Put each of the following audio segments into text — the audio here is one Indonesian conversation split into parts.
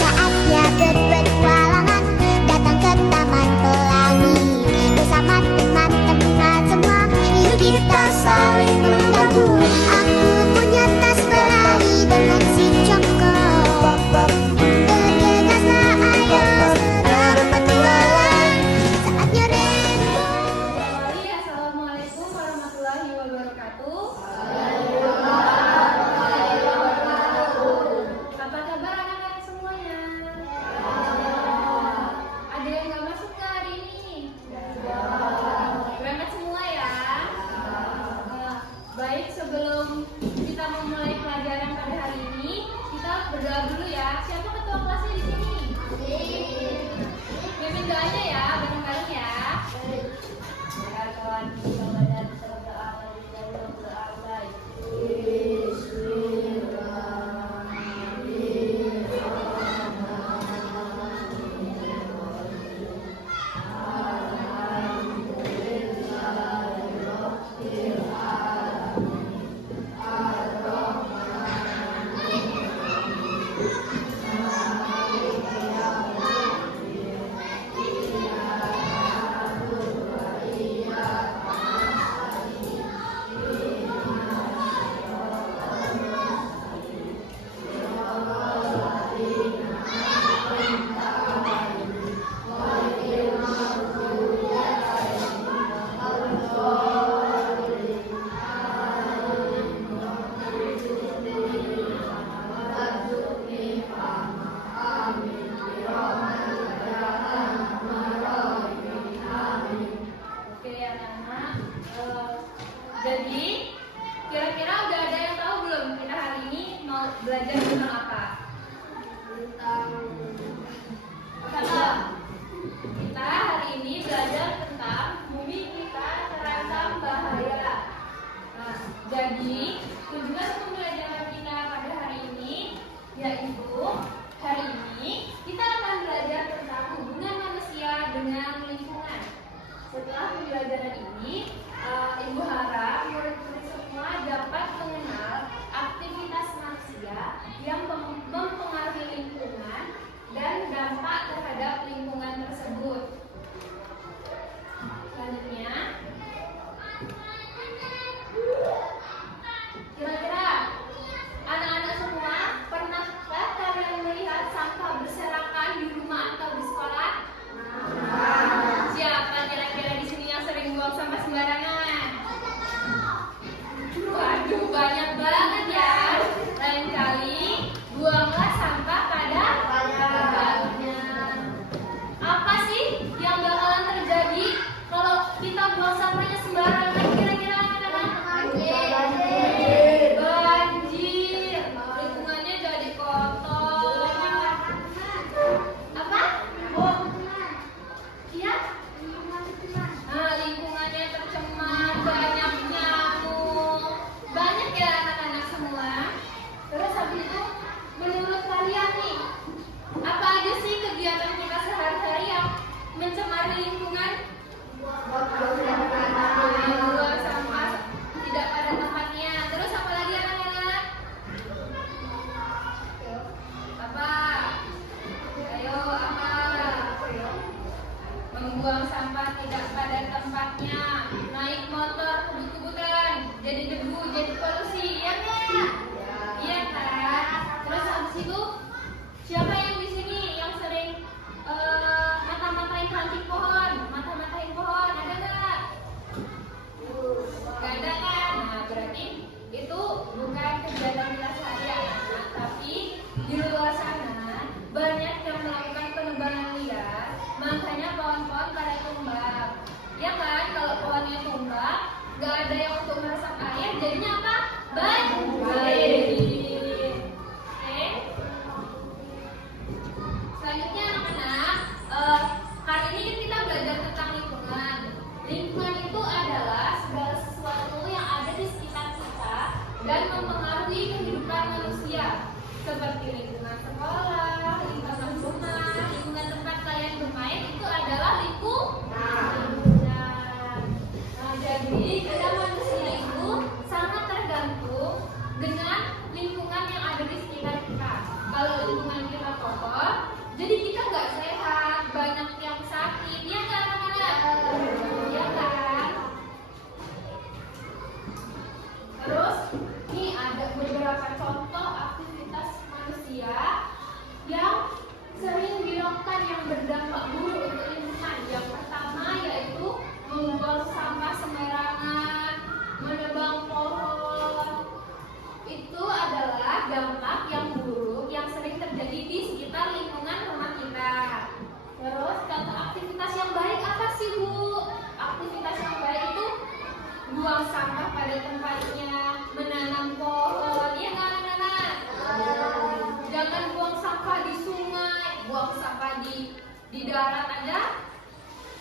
Saatnya berpetualangan, datang ke Taman Pelangi. Bersama teman-teman semua, yuk kita saling membantu. Aku punya tas berlari dengan si Joko. Bergegaslah ayo berpetualang, saatnya rainbow. Assalamualaikum warahmatullahi wabarakatuh. Apa kabar anak-anak semuanya? Ada yang nggak masuk ke hari ini? Berangkat semua ya? Baik, sebelum kita memulai pelajaran pada hari ini, kita berdoa dulu ya. Siapa ketua kelasnya di sini? Pimpin doanya ya, bareng-bareng ya. Oke anak-anak, jadi kira-kira udah ada yang tahu belum kita hari ini mau belajar tentang apa? Kalau kita hari ini belajar tentang bumi kita terancam bahaya. Nah, jadi tujuan pembelajaran kita pada hari ini yaitu hari ini kita akan belajar tentang hubungan manusia dengan lingkungan. Setelah pembelajaran ini, Ibu harap murid-murid semua dapat mengenal aktivitas manusia yang mempengaruhi lingkungan dan dampak terhadap lingkungan tersebut. Selanjutnya, kira-kira anak-anak semua pernahkah kalian melihat sampah berserakan di rumah atau di sekolah? Siapa kira-kira di sini yang sering buang sampah sembarangan? Waduh, banyak banget ya. Lain kali buanglah sampah pada tempatnya. Apa sih yang bakalan terjadi kalau kita buang sampahnya sembarangan? Kira-kira anak-anak? Banjir. Lingkungannya jadi kotor. Apa? Iya? Nah, lingkungannya tercemar, banyak nyamuk. Banyak ya anak-anak semua. Terus habis itu, menurut kalian nih, apa aja sih kegiatan kita sehari-hari yang mencemari lingkungan? Buang sampah tidak pada tempatnya. Terus apa lagi anak-anak? Apa? Ayo, apa? Membuang sampah tidak pada tempatnya, naik motor kebut-kebutan, jadi debu, jadi polusi, ya nggak? Iya kan? Terus habis itu siapa yang di sini yang sering mata-matain ranting pohon, mata-matain pohon, ada nggak? Nggak ada kan? Nah berarti itu bukan kegiatan kita sehari-hari, tapi di luar sana banyak yang melakukan penebangan liar, makanya pohon-pohon pada tumbang. Ya kan, kalau pohonnya tumbang, nggak ada yang untuk meresap air, jadinya apa? Banjir. Oke. ada di sekitar kita. Kalau lingkungan kita kotor, jadi kita nggak sehat, banyak yang sakit, ya nggak anak-anak? Ya kan? Terus, nih ada beberapa contoh aktivitas manusia yang sering dilakukan yang berdampak buruk untuk lingkungan. Yang pertama yaitu membuang sampah sembarangan, menebang pohon. Itu adalah dampak yang buruk yang sering terjadi di sekitar lingkungan rumah kita. Terus contoh aktivitas yang baik apa sih, Bu? Aktivitas yang baik itu buang sampah pada tempatnya, menanam pohon, ya kan anak-anak? Jangan buang sampah di sungai, buang sampah di darat aja.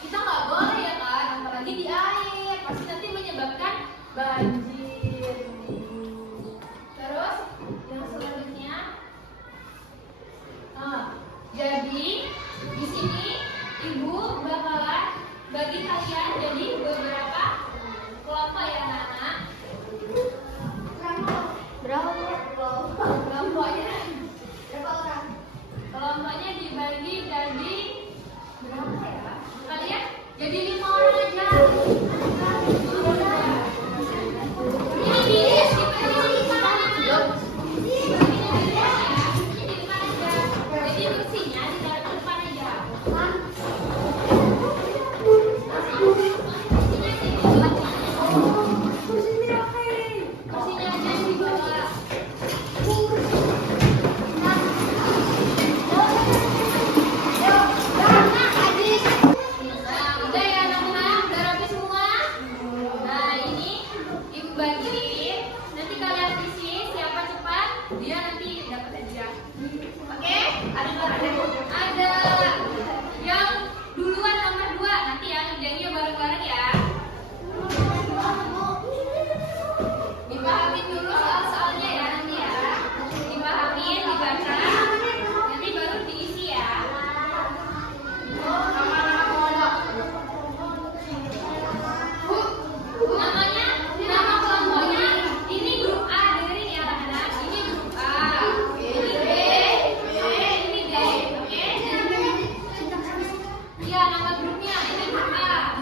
Kita nggak boleh ya kan, apalagi di air, pasti nanti menyebabkan banjir. Terus yang selanjutnya, jadi di sini ibu bakalan bagi kalian jadi beberapa kelompok ya anak-anak. Berapa? Kelompoknya kelompoknya dibagi jadi berapa ya? Kalian jadi 5 orang aja. Ini jadi kursinya ditaruh ke depan aja. Kursinya aja di bawah. Nah, udah ya anak-anak, udah rapi semua. Nah, ini ibu bagiin. Nanti kalian isi, siapa cepat dia nanti dapat hadiah. Oke? Ada yang duluan nomor 2. Nanti yang ngerjainnya bareng-bareng ya. Dipahamin dulu soal-soalnya ya nanti ya. Dipahamin, dibaca. Nanti baru diisi ya. Namanya, nama kelompoknya ini grup A, dengerin ya anak-anak. Ini grup A, ini B, ini D, oke? Iya, nama grupnya ini grup A.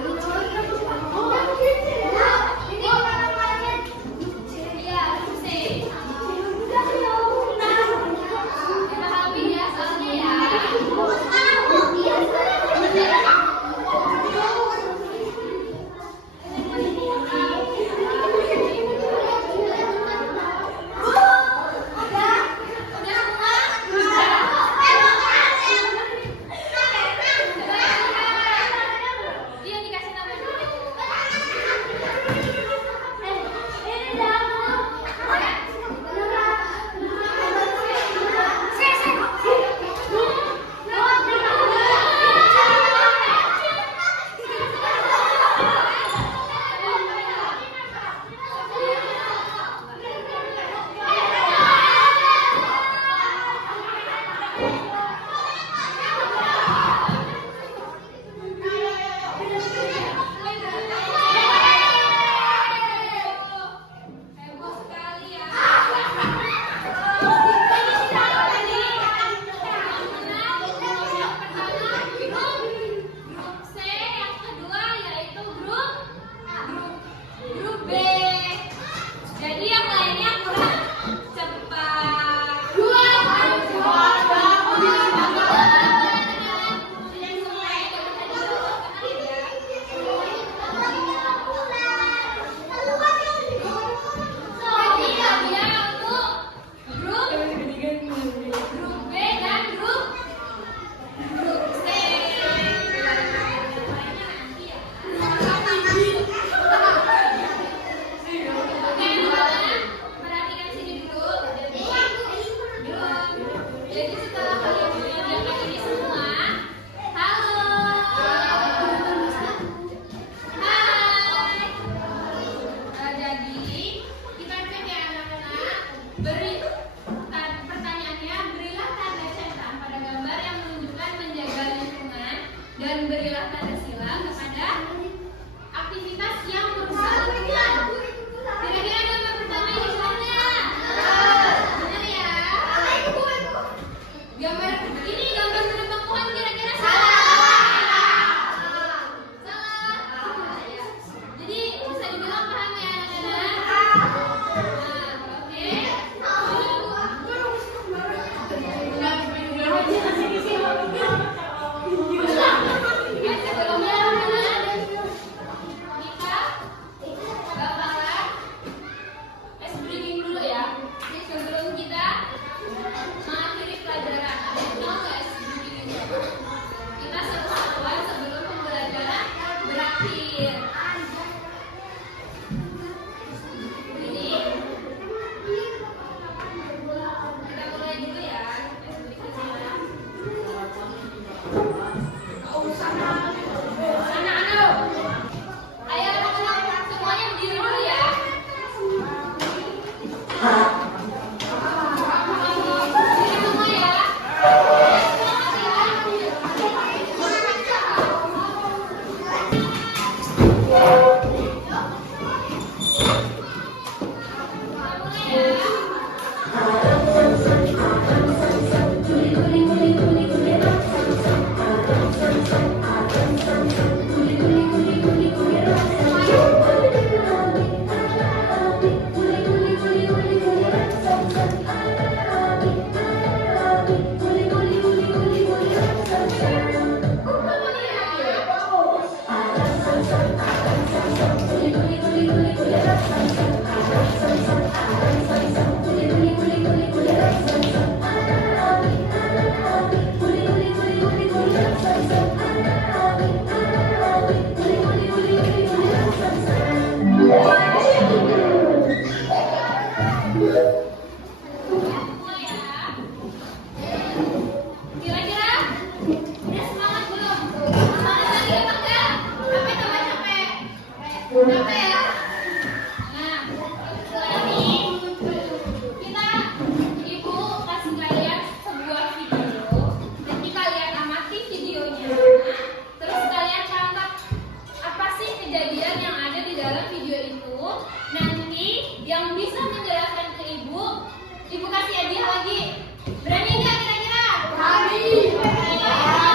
Berani nggak kira-kira? Berani.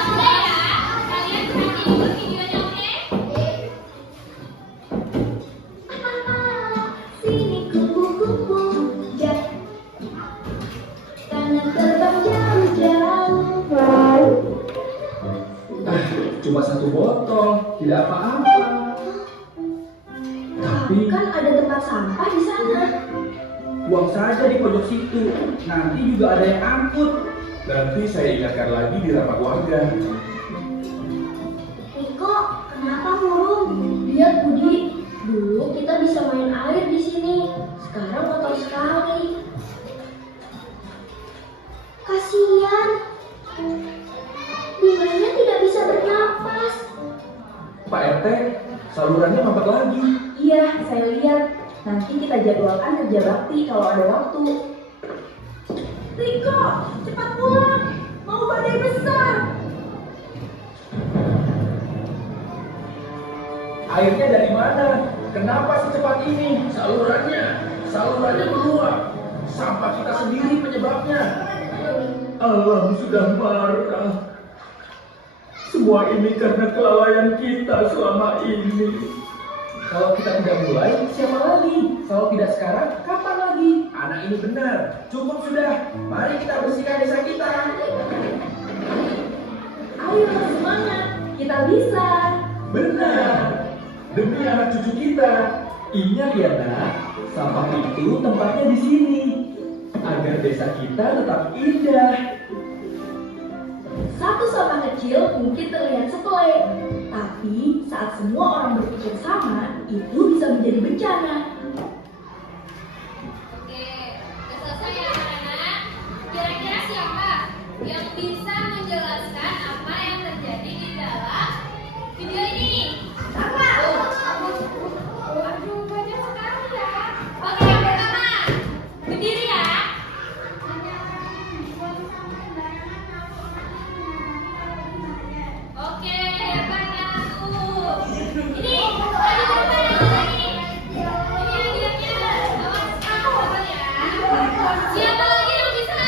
Sudah ya. Kalian berani dulu videonya, oke? Sini kupu-kupu karena terbang jauh-jauh. Cuma satu botol, tidak apa-apa. Tapi Kan ada tempat sampah di sana. buang saja di pojok situ. Nanti juga ada yang angkut. Nanti saya ingatkan lagi di rapat warga. Riko, kenapa murung? Lihat Budi, dulu kita bisa main air di sini. Sekarang kotor sekali. Kasihan. Bunganya tidak bisa bernapas. Pak RT, salurannya mampet lagi. Iya, saya lihat. Nanti kita jadwalkan kerja bakti kalau ada waktu. Riko, cepat pulang. Mau badai besar. Airnya dari mana? Kenapa secepat ini? Salurannya meluap. Sampah kita sendiri penyebabnya. Alam sudah marah. Semua ini karena kelalaian kita selama ini. Kalau kita tidak mulai, siapa lagi? Kalau tidak sekarang, kapan lagi? Anak ini benar. Cukup sudah. Mari kita bersihkan desa kita. Ayo semangat, kita bisa. Benar. Demi anak cucu kita. Ingat ya nak, sampah itu tempatnya di sini. Agar desa kita tetap indah. Satu sampah kecil mungkin terlihat sepele, tapi saat semua orang berpikir sama, itu bisa menjadi bencana. Oke, udah selesai ya anak-anak. Kira-kira siapa yang bisa menjelaskan apa yang terjadi di dalam video ini? Apa? Aduh, banyak sekali ya. Oke, yang pertama, berdiri ya. Oke, hebat anakku. Ini lagi lagi. Ini lagi-lagi. Awas, hebat ya. Siapa lagi yang bisa?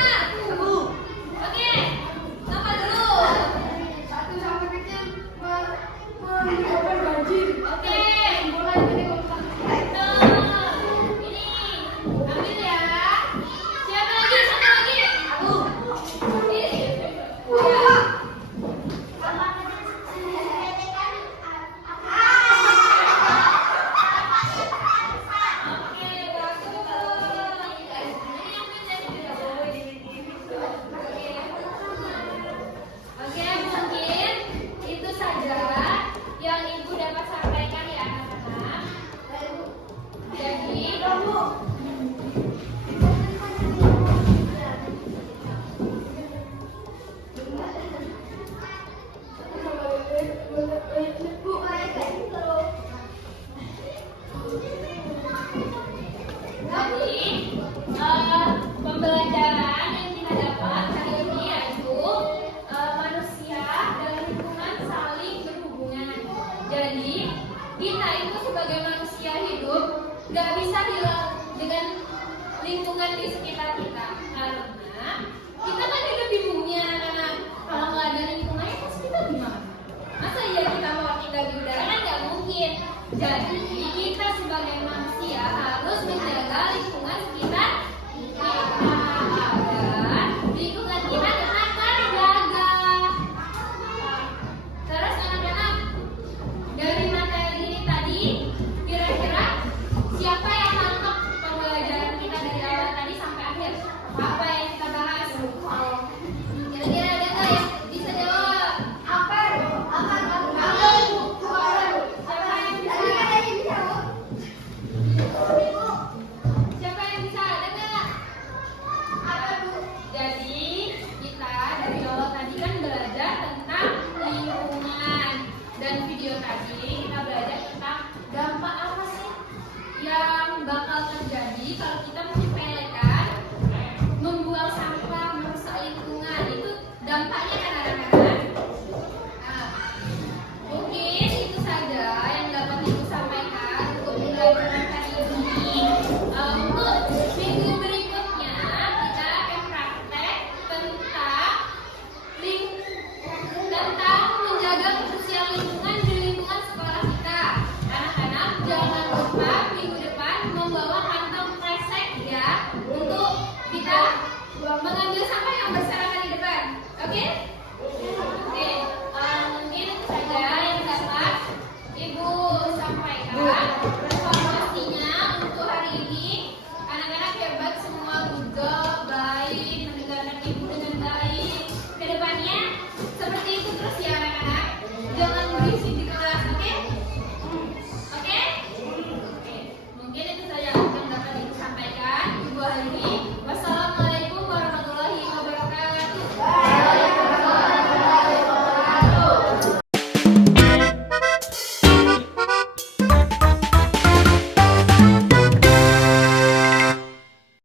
Oke, apa dulu? Satu sampai kecil menyebabkan banjir. Oke, mulai dari ini ambil ya. Siapa lagi? Satu lagi. Aku. Ini. Ya. Oke, bagus. Ini ambil dari Oke, mungkin itu saja yang ibu dapat sampaikan ya anak-anak. Jadi, pembelajaran yang kita dapat hari ini yaitu manusia dan lingkungan saling berhubungan. Jadi kita itu sebagai manusia hidup gak bisa hilang dengan lingkungan di sekitar kita karena kita kan hidup di bumi anak-anak. Kalau nggak ada lingkungannya terus kita gimana? Masa iya kita mau tinggal di udara kan nggak mungkin. Jadi kita sebagai manusia harus menjaga lingkungan sekitar kita agar lingkungan kita tetap terjaga. Terus anak-anak, dari materi ini tadi kira-kira siapa yang nangkep pembelajaran kita dari awal tadi sampai akhir? Apa yang kita bahas? Kira-kira ada nggak yang bisa jawab? Apa? Siapa yang bisa? Siapa yang bisa? Ada nggak? Jadi Oke?